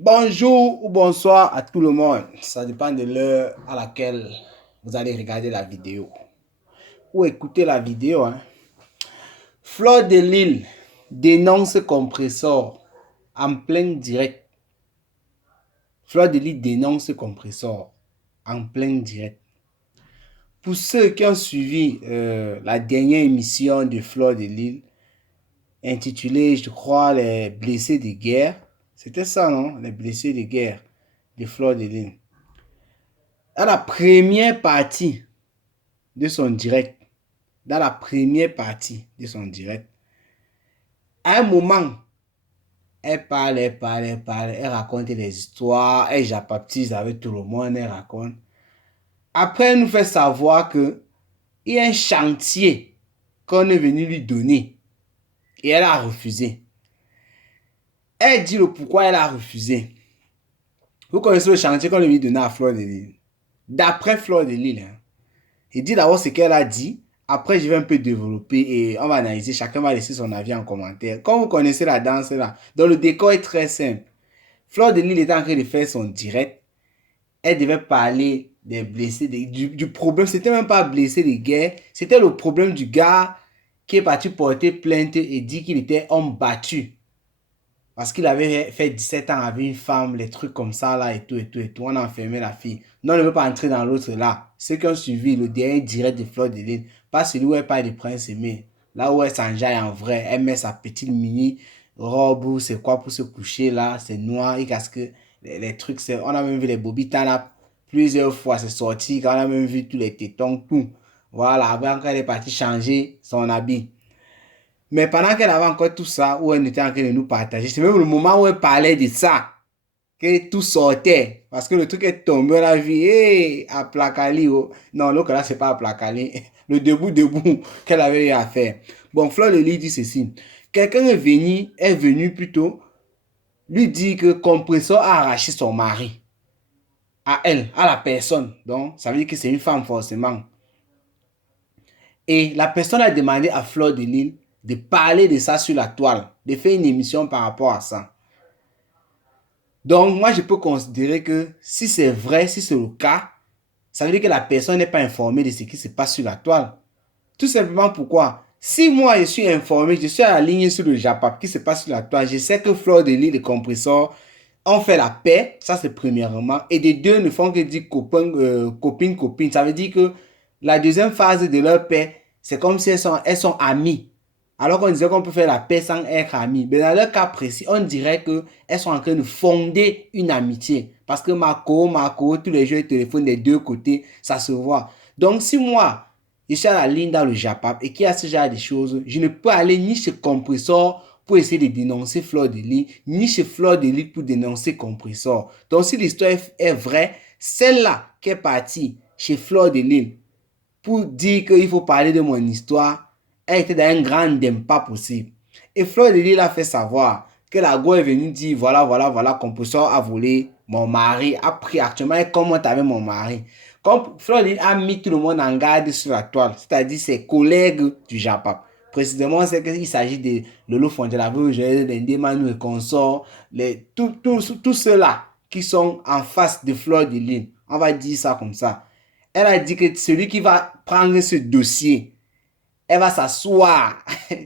Bonjour ou bonsoir à tout le monde. Ça dépend de l'heure à laquelle vous allez regarder la vidéo ou écouter la vidéo, hein. Fleur de Lille dénonce compresseur en plein direct. Fleur de Lille dénonce compresseur en plein direct. Pour ceux qui ont suivi la dernière émission de Fleur de Lille, intitulée, je crois, Les blessés de guerre. C'était ça, non? Les blessés de guerre de Fleur de Lille. À la première partie de son direct, dans la première partie de son direct, à un moment, elle raconte des histoires, elle japaptise avec tout le monde, elle raconte. Après, elle nous fait savoir que il y a un chantier qu'on est venu lui donner et elle a refusé. Elle dit le pourquoi elle a refusé. Vous connaissez le chantier qu'on lui donné à Fleur de Lille. D'après Fleur de Lille, hein. Il dit d'abord ce qu'elle a dit. Après, je vais un peu développer et on va analyser. Chacun va laisser son avis en commentaire. Comme vous connaissez la danse là, donc le décor est très simple. Fleur de Lille était en train de faire son direct. Elle devait parler des blessés, du problème. C'était même pas blessé de guerre. C'était le problème du gars qui est parti porter plainte et dit qu'il était homme battu. Parce qu'il avait fait 17 ans avec une femme, les trucs comme ça, là, et tout, et tout, et tout. On a enfermé la fille. Non, on ne veut pas entrer dans l'autre, là. Ceux qui ont suivi le dernier direct de Fleur de Lille, pas celui où elle parle de Prince Aimé. Là où elle s'enjaille en vrai, elle met sa petite mini robe, ou c'est quoi pour se coucher, là, c'est noir, il casse que les trucs, on a même vu les bobitas, là, plusieurs fois, c'est sorti, on a même vu tous les tétons, tout. Voilà, avant qu'elle est partie changer son habit. Mais pendant qu'elle avait encore tout ça, où elle était en train de nous partager, c'est même le moment où elle parlait de ça, que tout sortait. Parce que le truc est tombé, on a vu, hé, à Placali. Oh. Non, l'autre là, c'est pas à Placali. Le debout qu'elle avait eu à faire. Bon, Fleur de Lis dit ceci. Quelqu'un est venu plutôt, lui dire que Compressor a arraché son mari. À elle, à la personne. Donc, ça veut dire que c'est une femme forcément. Et la personne a demandé à Fleur de Lille de parler de ça sur la toile, de faire une émission par rapport à ça. Donc, moi, je peux considérer que si c'est vrai, si c'est le cas, ça veut dire que la personne n'est pas informée de ce qui se passe sur la toile. Tout simplement pourquoi, si moi je suis informé, je suis aligné sur le Japap qui se passe sur la toile, je sais que Fleur de Lille et Compressor ont fait la paix, ça c'est premièrement, et les deux ne font que dire copain, copine. Ça veut dire que la deuxième phase de leur paix, c'est comme si elles sont amies. Alors qu'on disait qu'on peut faire la paix sans être amis. Mais dans leur cas précis, on dirait qu'elles sont en train de fonder une amitié. Parce que Marco, tous les jeux de téléphone des deux côtés, ça se voit. Donc si moi, je suis à la ligne dans le Japap et qu'il y a ce genre de choses, je ne peux aller ni chez Compressor pour essayer de dénoncer Fleur de Lille, ni chez Fleur de Lille pour dénoncer Compressor. Donc si l'histoire est vraie, celle-là qui est partie chez Fleur de Lille pour dire qu'il faut parler de mon histoire, elle était dans un grand dème pas possible. Et Fleur de Lille a fait savoir que la go est venue dire voilà, Compressor a volé mon mari, a pris actuellement, et comment avec mon mari. Comme Fleur de Lille a mis tout le monde en garde sur la toile, c'est-à-dire ses collègues du Japon. Précisément, c'est qu'il s'agit de Lolo Fondela, Ndemanu et consorts, tous ceux-là qui sont en face de Fleur de Lille. On va dire ça comme ça. Elle a dit que celui qui va prendre ce dossier, elle va s'asseoir.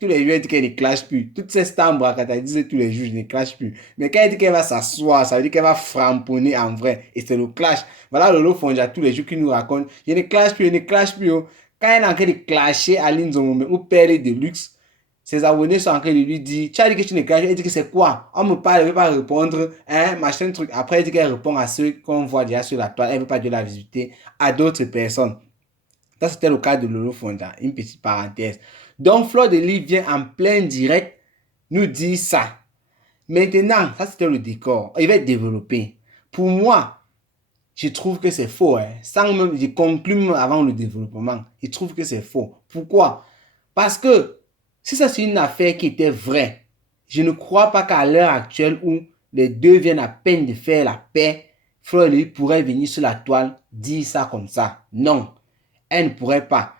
Tous les jours, elle dit qu'elle ne clash plus. Toutes ces stambres, quand elle disait tous les jours, je ne clash plus. Mais quand elle dit qu'elle va s'asseoir, ça veut dire qu'elle va framponner en vrai. Et c'est le clash. Voilà Lolo Fonja tous les jours qui nous raconte, je ne clash plus, je ne clash plus. Oh. Quand elle est en train de clasher Aline Zomome ou Père de Luxe, ses abonnés sont en train de lui dire, tu as dit que tu ne clashes, elle dit que c'est quoi? On me parle, elle ne veut pas répondre, hein, machin truc. Après, elle dit qu'elle répond à ceux qu'on voit déjà sur la toile, elle ne veut pas de la visiter à d'autres personnes. Ça, c'était le cas de Lolo Fonda, une petite parenthèse. Donc, Fleur de Lys vient en plein direct nous dire ça. Maintenant, ça c'était le décor. Il va être développé. Pour moi, je trouve que c'est faux. Hein. Sans même, je conclue même avant le développement. Je trouve que c'est faux. Pourquoi? Parce que si ça c'est une affaire qui était vraie, je ne crois pas qu'à l'heure actuelle où les deux viennent à peine de faire la paix, Fleur de Lys pourrait venir sur la toile dire ça comme ça. Non, elle ne pourrait pas.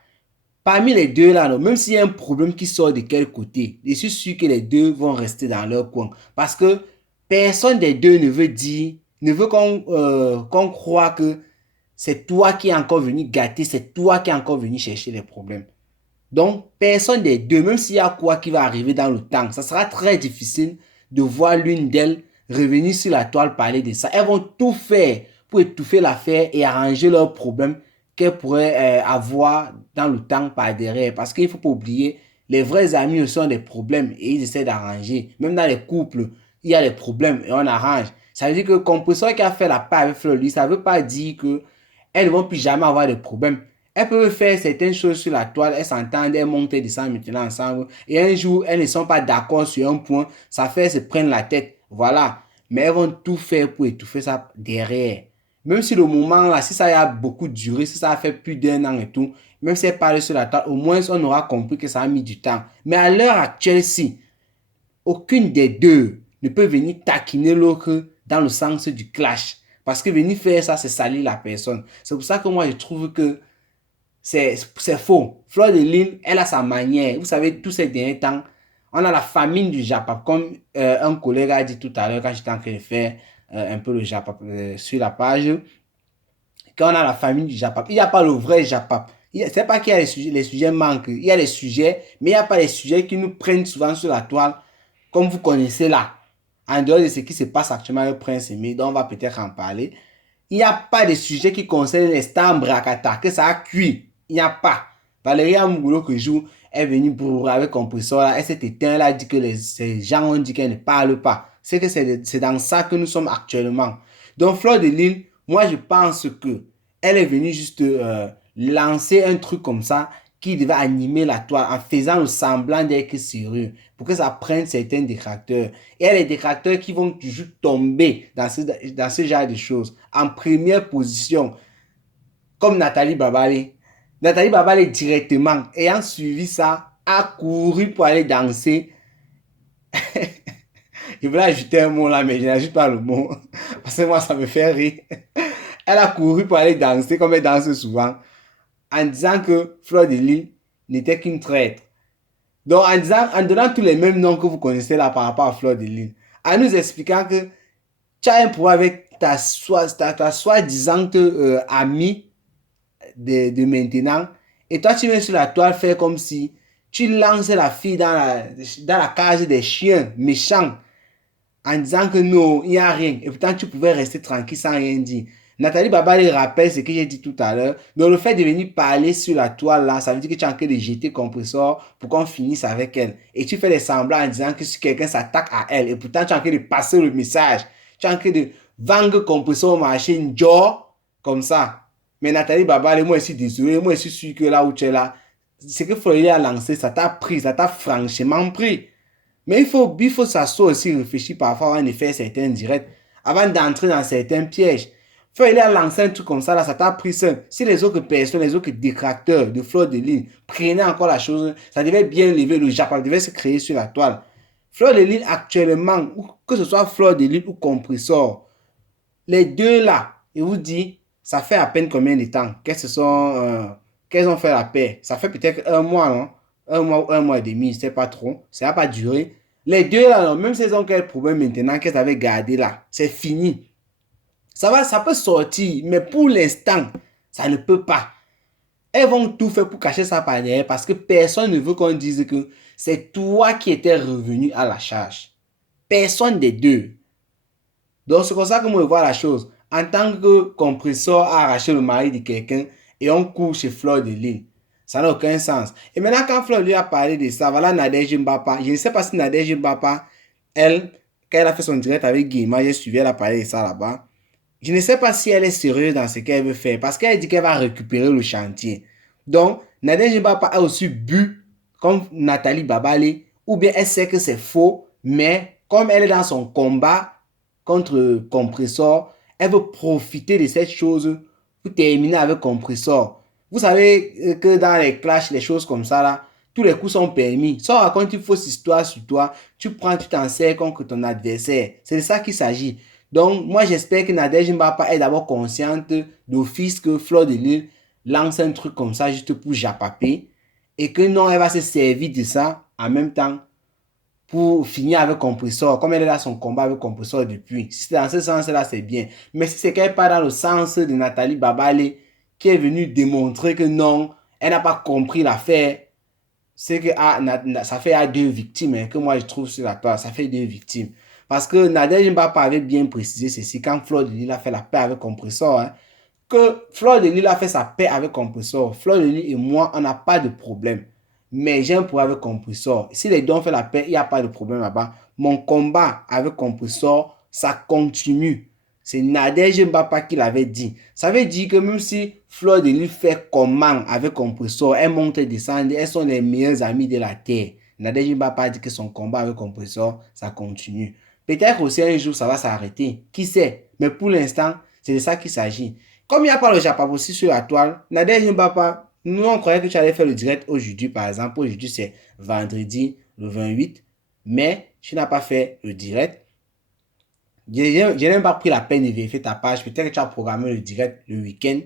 Parmi les deux là, non, même s'il y a un problème qui sort de quel côté, je suis sûr que les deux vont rester dans leur coin. Parce que Personne des deux ne veut qu'on croit que c'est toi qui es encore venu gâter, c'est toi qui es encore venu chercher les problèmes. Donc, personne des deux, même s'il y a quoi qui va arriver dans le temps, ça sera très difficile de voir l'une d'elles revenir sur la toile parler de ça. Elles vont tout faire pour étouffer l'affaire et arranger leurs problèmes qu'elles pourraient avoir dans le temps par derrière. Parce qu'il ne faut pas oublier, les vrais amis aussi ont des problèmes et ils essaient d'arranger. Même dans les couples, il y a des problèmes et on arrange. Ça veut dire que Compressor qui a fait la paix avec Fleur, ça ne veut pas dire que elles ne vont plus jamais avoir de problèmes. Elles peuvent faire certaines choses sur la toile, elles s'entendent, elles montent et descendent maintenant ensemble. Et un jour, elles ne sont pas d'accord sur un point, ça fait se prendre la tête. Voilà. Mais elles vont tout faire pour étouffer ça derrière. Même si le moment là, si ça a beaucoup duré, si ça a fait plus d'un an et tout, même si elles parlent sur la toile, au moins on aura compris que ça a mis du temps. Mais à l'heure actuelle, si aucune des deux ne peut venir taquiner l'autre dans le sens du clash. Parce que venir faire ça, c'est salir la personne. C'est pour ça que moi, je trouve que c'est faux. Fleur de Lys, elle a sa manière. Vous savez, tous ces derniers temps, on a la famine du Japap. Comme un collègue a dit tout à l'heure, quand j'étais en train de faire un peu le Japap sur la page, quand on a la famine du Japap, il n'y a pas le vrai Japap. C'est pas qu'il y a les sujets manquent. Il y a les sujets, mais il n'y a pas les sujets qui nous prennent souvent sur la toile, comme vous connaissez là. En dehors de ce qui se passe actuellement avec Prince Aimé, dont on va peut-être en parler, il n'y a pas de sujet qui concerne les stars Brakata, que ça a cuit. Il n'y a pas. Valérie Amougoulo que joue est venue pour avec Compressor là, elle s'est éteinte, elle a dit que ces gens ont dit qu'elle ne parle pas. C'est que c'est dans ça que nous sommes actuellement. Donc Fleur de Lys, moi je pense que elle est venue juste lancer un truc comme ça qui devait animer la toile en faisant le semblant d'être sérieux pour que ça prenne certains détracteurs. Et il y a les détracteurs qui vont toujours tomber dans ce genre de choses. En première position, comme Nathalie Babale. Nathalie Babale directement, ayant suivi ça, a couru pour aller danser. Je voulais ajouter un mot là, mais je n'ajoute pas le mot. Parce que moi, ça me fait rire. Elle a couru pour aller danser, comme elle danse souvent, en disant que Fleur de Lys n'était qu'une traître. Donc, en donnant tous les mêmes noms que vous connaissez là par rapport à Fleur de Lys, en nous expliquant que tu as un problème avec ta soi-disant amie de maintenant, et toi tu viens sur la toile faire comme si tu lançais la fille dans la cage des chiens méchants en disant que non, il n'y a rien. Et pourtant, tu pouvais rester tranquille sans rien dire. Nathalie Babale rappelle ce que j'ai dit tout à l'heure. Donc, le fait de venir parler sur la toile là, ça veut dire que tu es en train de jeter Compressor pour qu'on finisse avec elle. Et tu fais des semblants en disant que si quelqu'un s'attaque à elle, et pourtant, tu es en train de passer le message. Tu es en train de vendre Compressor au marché, une jaw, comme ça. Mais Nathalie Babale, moi, je suis désolé, moi, je suis sûr que là où tu es là, ce que Fleury a lancé, ça t'a pris, ça t'a franchement pris. Mais il faut s'asseoir aussi, réfléchir parfois avant de faire certains directs, avant d'entrer dans certains pièges. Il a lancé un truc comme ça, là, ça t'a pris seul. Si les autres personnes, les autres détracteurs de Fleur de Lys prenaient encore la chose, ça devait bien lever, le Japon devait se créer sur la toile. Fleur de Lys actuellement, que ce soit Fleur de Lys ou Compressor, les deux là, je vous dis, ça fait à peine combien de temps qu'elles ont fait la paix? Ça fait peut-être un mois, non? Un mois et demi, c'est pas trop. Ça n'a pas duré. Les deux là, non, même si elles ont quel problème maintenant qu'elles avaient gardé là, c'est fini. Ça peut sortir, mais pour l'instant, ça ne peut pas. Elles vont tout faire pour cacher ça par derrière parce que personne ne veut qu'on dise que c'est toi qui étais revenu à la charge. Personne des deux. Donc c'est comme ça que moi je vois la chose. En tant que Compressor a arraché le mari de quelqu'un et on court chez Fleur de Lys. Ça n'a aucun sens. Et maintenant quand Fleur de Lys a parlé de ça, voilà Nadège Mbapa. Je ne sais pas si Nadège Mbapa, elle, quand elle a fait son direct avec Guillemot, j'ai suivi, elle a parlé de ça là-bas. Je ne sais pas si elle est sérieuse dans ce qu'elle veut faire parce qu'elle dit qu'elle va récupérer le chantier. Donc, Nadège Mbapa a aussi bu comme Nathalie Babale ou bien elle sait que c'est faux, mais comme elle est dans son combat contre Compressor, elle veut profiter de cette chose pour terminer avec Compressor. Vous savez que dans les clashs, les choses comme ça, là, tous les coups sont permis. Si on raconte une fausse histoire sur toi, tu t'en sers contre ton adversaire. C'est de ça qu'il s'agit. Donc, moi, j'espère que Nadège Mbapa est d'abord consciente d'office que Fleur de Lys lance un truc comme ça juste pour japaper et que non, elle va se servir de ça en même temps pour finir avec Compressor, comme elle est dans son combat avec Compressor depuis. Si c'est dans ce sens-là, c'est bien. Mais si c'est qu'elle part dans le sens de Nathalie Babale, qui est venue démontrer que non, elle n'a pas compris l'affaire, c'est que ça fait deux victimes, hein, que moi je trouve sur la toile, ça fait deux victimes. Parce que Nadège Mbapa avait bien précisé ceci quand Fleur de Lille a fait la paix avec Compressor, hein, que Fleur de Lille a fait sa paix avec Compressor. Fleur de Lille et moi, on n'a pas de problème. Mais j'ai un problème avec Compressor. Si les deux ont fait la paix, il n'y a pas de problème là-bas. Mon combat avec Compressor, ça continue. C'est Nadège Mbapa qui l'avait dit. Ça veut dire que même si Fleur de Lille fait comment avec Compressor, elle monte et descend, elles sont les meilleures amies de la terre. Nadège Mbapa dit que son combat avec Compressor, ça continue. Peut-être aussi un jour, ça va s'arrêter. Qui sait? Mais pour l'instant, c'est de ça qu'il s'agit. Comme il n'y a pas le Japap aussi sur la toile, Nadège Mbapa, nous on croyait que tu allais faire le direct aujourd'hui, par exemple. Aujourd'hui, c'est vendredi le 28. Mais tu n'as pas fait le direct. Je n'ai même pas pris la peine de vérifier ta page. Peut-être que tu as programmé le direct le week-end.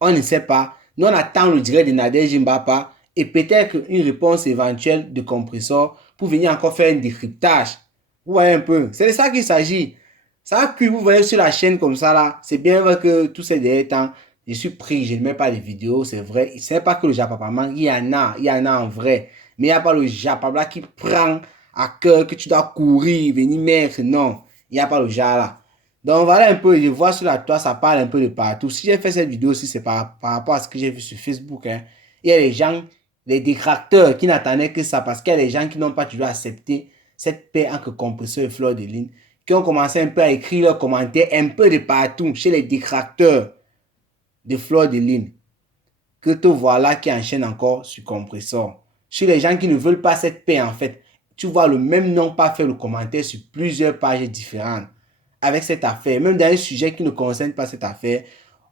On ne sait pas. Nous, on attend le direct de Nadège Mbapa et peut-être une réponse éventuelle de Compressor pour venir encore faire un décryptage. Vous voyez un peu. C'est de ça qu'il s'agit. Ça que vous voyez sur la chaîne comme ça là, c'est bien vrai que tous ces derniers temps, je suis pris, je ne mets pas les vidéos, c'est vrai. Ce n'est pas que le Japapama, il y en a en vrai. Mais il n'y a pas le Japapama qui prend à cœur que tu dois courir, venir mettre, non. Il n'y a pas le genre là. Donc voilà un peu, je vois sur la toile, ça parle un peu de partout. Si j'ai fait cette vidéo aussi, c'est par rapport à ce que j'ai vu sur Facebook. Hein. Il y a les gens, les détracteurs qui n'attendaient que ça parce qu'il y a les gens qui n'ont pas toujours accepté cette paix entre Compressor et Fleur de Lille, qui ont commencé un peu à écrire leurs commentaires un peu de partout chez les détracteurs de Fleur de Lille. Que te voilà qui enchaîne encore sur Compressor. Chez les gens qui ne veulent pas cette paix en fait, tu vois le même nom pas faire le commentaire sur plusieurs pages différentes avec cette affaire. Même dans un sujet qui ne concerne pas cette affaire,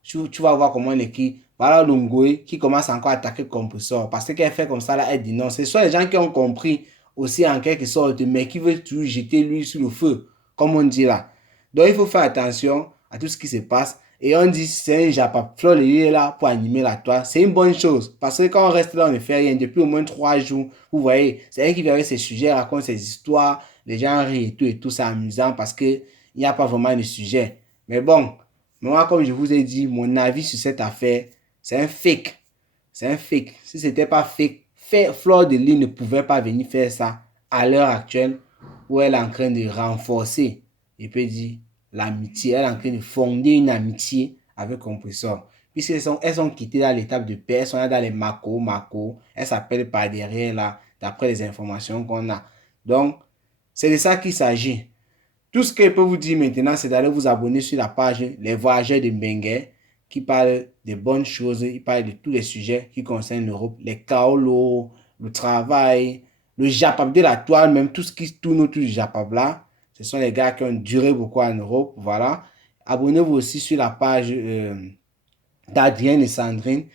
tu vas voir comment on écrit. Voilà Lungoé qui commence encore à attaquer Compressor. Parce qu'elle fait comme ça, là, elle dit non. Ce sont les gens qui ont compris aussi en quelque sorte, mais qui veulent toujours jeter l'huile sur le feu, comme on dit là. Donc il faut faire attention à tout ce qui se passe. Et on dit c'est un Japap. Fleur de Lille est là pour animer la toile. C'est une bonne chose. Parce que quand on reste là, on ne fait rien. Depuis au moins 3 jours, vous voyez, c'est elle qui vient avec ses sujets, raconte ses histoires. Les gens rient et tout, c'est amusant parce qu'il n'y a pas vraiment de sujet. Mais bon, moi, comme je vous ai dit, mon avis sur cette affaire, c'est un fake. C'est un fake. Si ce n'était pas fake, Fleur de Lille ne pouvait pas venir faire ça à l'heure actuelle où elle est en train de renforcer, je peux dire, l'amitié. Elle est en train de fonder une amitié avec Compressor. Puisqu'elles sont quittées dans l'étape de paix, elles sont là dans les Mako. Elles s'appellent par derrière là, d'après les informations qu'on a. Donc, c'est de ça qu'il s'agit. Tout ce que je peux vous dire maintenant, c'est d'aller vous abonner sur la page Les Voyageurs de Mbengue, qui parle de bonnes choses, il parle de tous les sujets qui concernent l'Europe, les kaolo, le travail, le Japap de la toile, même tout ce qui tourne autour du Japap là. Ce sont les gars qui ont duré beaucoup en Europe, voilà. Abonnez-vous aussi sur la page d'Adrien et Sandrine.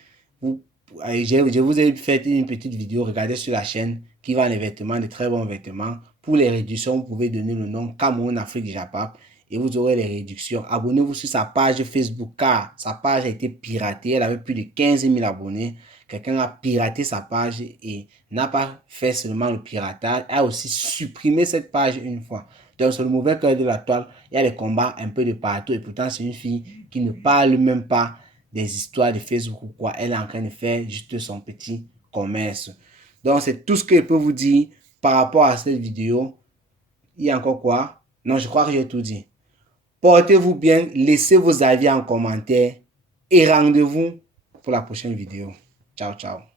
Je vous ai fait une petite vidéo, regardez sur la chaîne, qui vend les vêtements, de très bons vêtements. Pour les réductions, vous pouvez donner le nom Cameroun Afrique Japap et vous aurez les réductions. Abonnez-vous sur sa page Facebook car sa page a été piratée. Elle avait plus de 15 000 abonnés. Quelqu'un a piraté sa page et n'a pas fait seulement le piratage, a aussi supprimé cette page une fois. Donc sur le mauvais cœur de la toile, il y a des combats un peu de partout et pourtant c'est une fille qui ne parle même pas des histoires de Facebook ou quoi. Elle est en train de faire juste son petit commerce. Donc c'est tout ce que je peux vous dire par rapport à cette vidéo. Il y a encore quoi? Non, je crois que j'ai tout dit. Portez-vous bien, laissez vos avis en commentaire et rendez-vous pour la prochaine vidéo. Ciao, ciao.